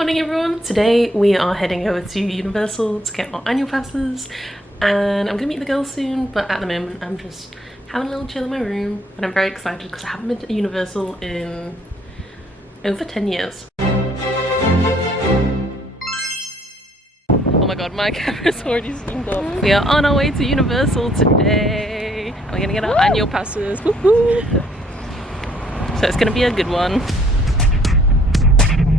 morning everyone. Today we are heading over to Universal to get our annual passes and I'm gonna meet the girls soon, but at the moment I'm just having a little chill in my room, but I'm very excited because I haven't been to Universal in over 10 years. Oh my god, my camera's already steamed up. We are on our way to Universal today. We're gonna get our annual passes. Woohoo! So it's gonna be a good one.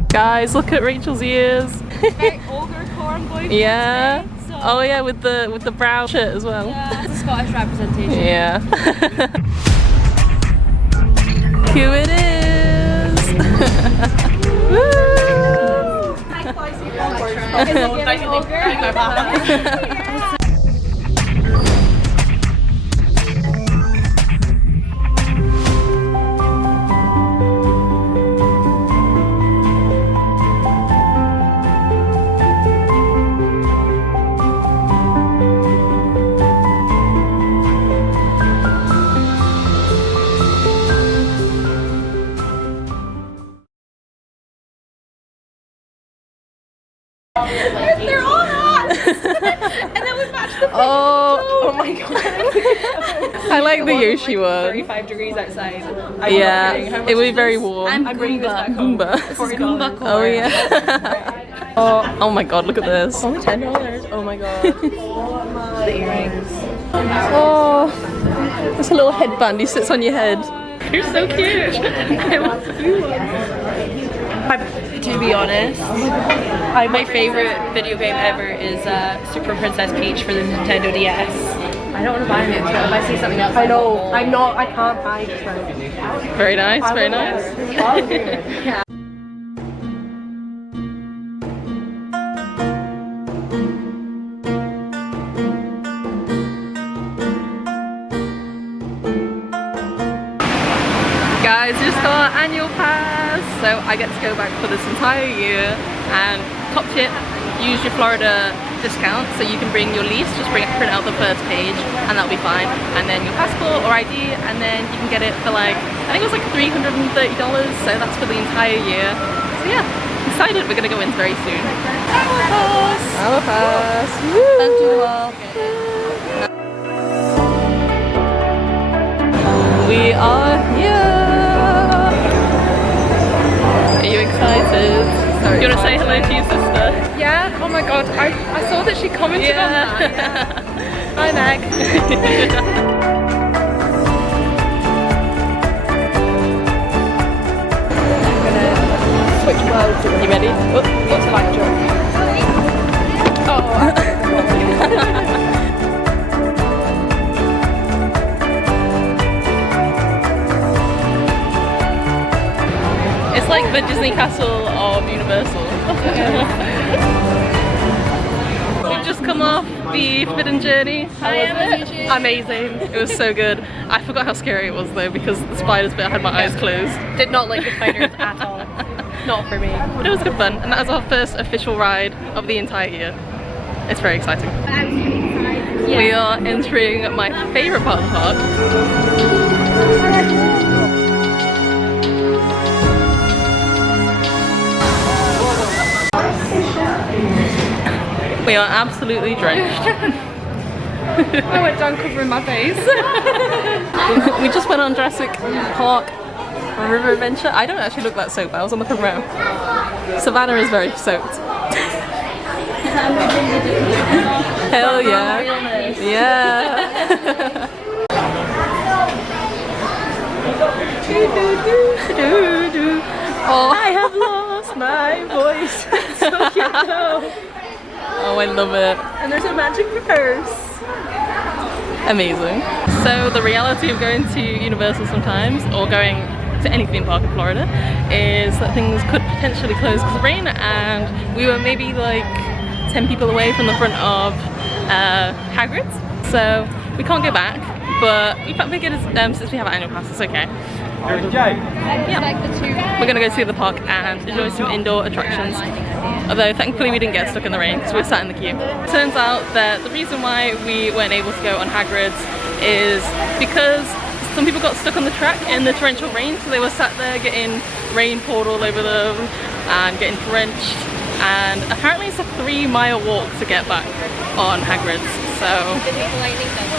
Guys, look at Rachel's ears. Very ogre core I'm going for yeah. today, so. Oh yeah, with the brown shirt as well. Yeah, it's a Scottish representation. Yeah. Who it is? Woo! They're all hot! And then we match the Oh my god. I like the Yoshi one. 35 degrees outside. Yeah, it would be very warm. I'm Goomba. Goomba. This is Goomba core. Oh yeah. Oh my god, look at this. Only $10. Oh my god. The earrings. Oh, there's a little headband. He sits on your head. You're so cute. I want the blue one. To be honest, my favorite video game ever is Super Princess Peach for the Nintendo DS. I don't want to buy it, but if I see something else, I know. I can't buy it. Very nice, very nice. Yeah. Guys, just got our annual pass, so I get to go back for this entire year. And top tip, use your Florida discount, so you can bring your lease, just print out the first page and that'll be fine, and then your passport or ID, and then you can get it for like, I think it was like $330, so that's for the entire year. So yeah, excited, we're gonna go in very soon. Our pass! Our pass! Woo! Thank you all. We are here! Are you excited? Do you want to say hello to your sister? Yeah. Oh my god. I saw that she commented on that. Hi Meg. Switch worlds. You ready? Oh, It's a light joke. It's like the Disney Castle of Universal. We've just come off the Forbidden Journey. How was it? Amazing. It was so good. I forgot how scary it was though, because the spiders bit, I had my eyes closed. Did not like the spiders at all. Not for me. But it was good fun, and that was our first official ride of the entire year. It's very exciting. Yeah. We are entering my favourite part of the park. We are absolutely drenched. I went down covering my face. We just went on Jurassic Park River Adventure. I don't actually look that soaked, I was on the front row. Savannah is very soaked. Hell yeah. Yeah. Oh, I have lost my voice. So cute though. Oh, I love it. And there's a magic purse. Amazing. So the reality of going to Universal sometimes, or going to any theme park in Florida, is that things could potentially close because of rain, and we were maybe like 10 people away from the front of Hagrid's, so we can't go back, but we figured since we have an annual pass, it's okay. Yeah. We're gonna go see the park and enjoy some indoor attractions. Although thankfully we didn't get stuck in the rain because we were sat in the queue. Turns out that the reason why we weren't able to go on Hagrid's is because some people got stuck on the track in the torrential rain, so they were sat there getting rain poured all over them, and getting drenched, and apparently it's a 3-mile walk to get back on Hagrid's, so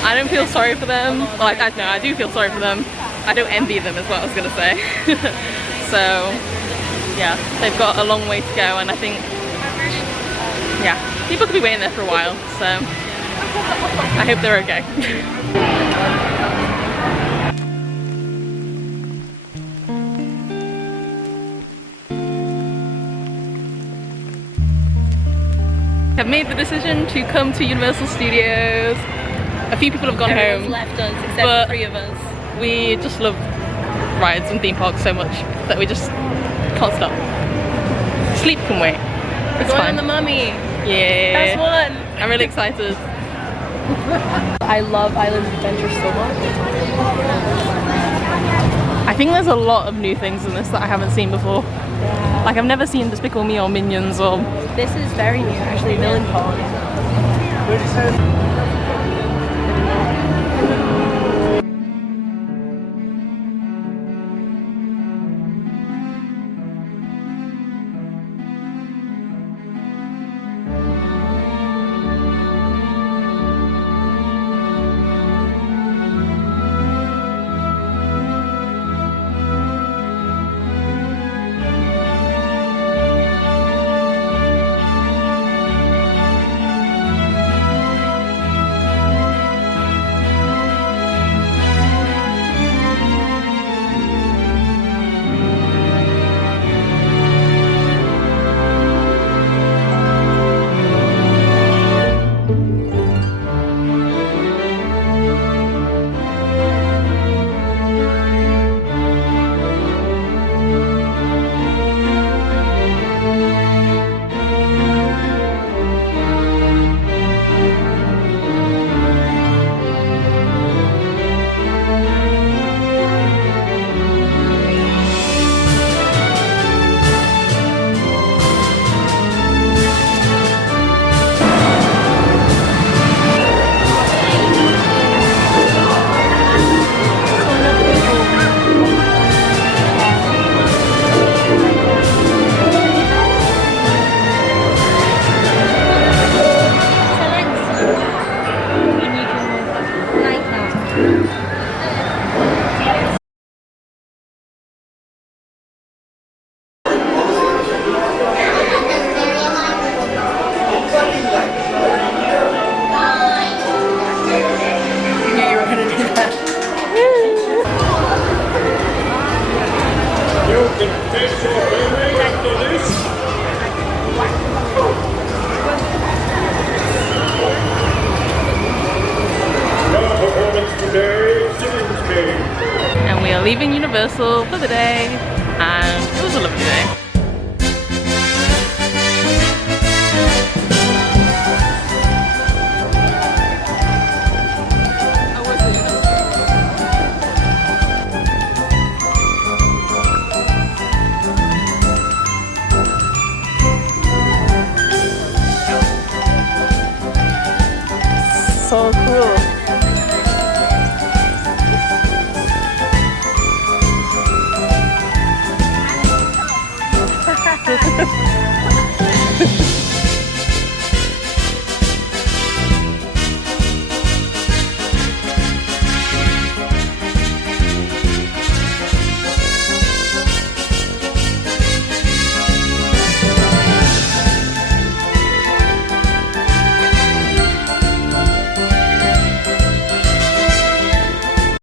I don't feel sorry for them. Well, I do feel sorry for them. I don't envy them is what I was going to say. So yeah, they've got a long way to go, and I think, yeah, people could be waiting there for a while, so I hope they're okay. Have made the decision to come to Universal Studios. A few people have gone Everyone's home. left us except but for 3 of us. we just love rides and theme parks so much that we just can't stop. Sleep can wait. We're It's going fine. on the Mummy. Yeah. That's one. I'm really excited. I love Islands of Adventure so much. I think there's a lot of new things in this that I haven't seen before. Like I've never seen Despicable Me or Minions or... This is very new actually, Villain Con. And we are leaving Universal for the day, and it was a lovely day. So cool.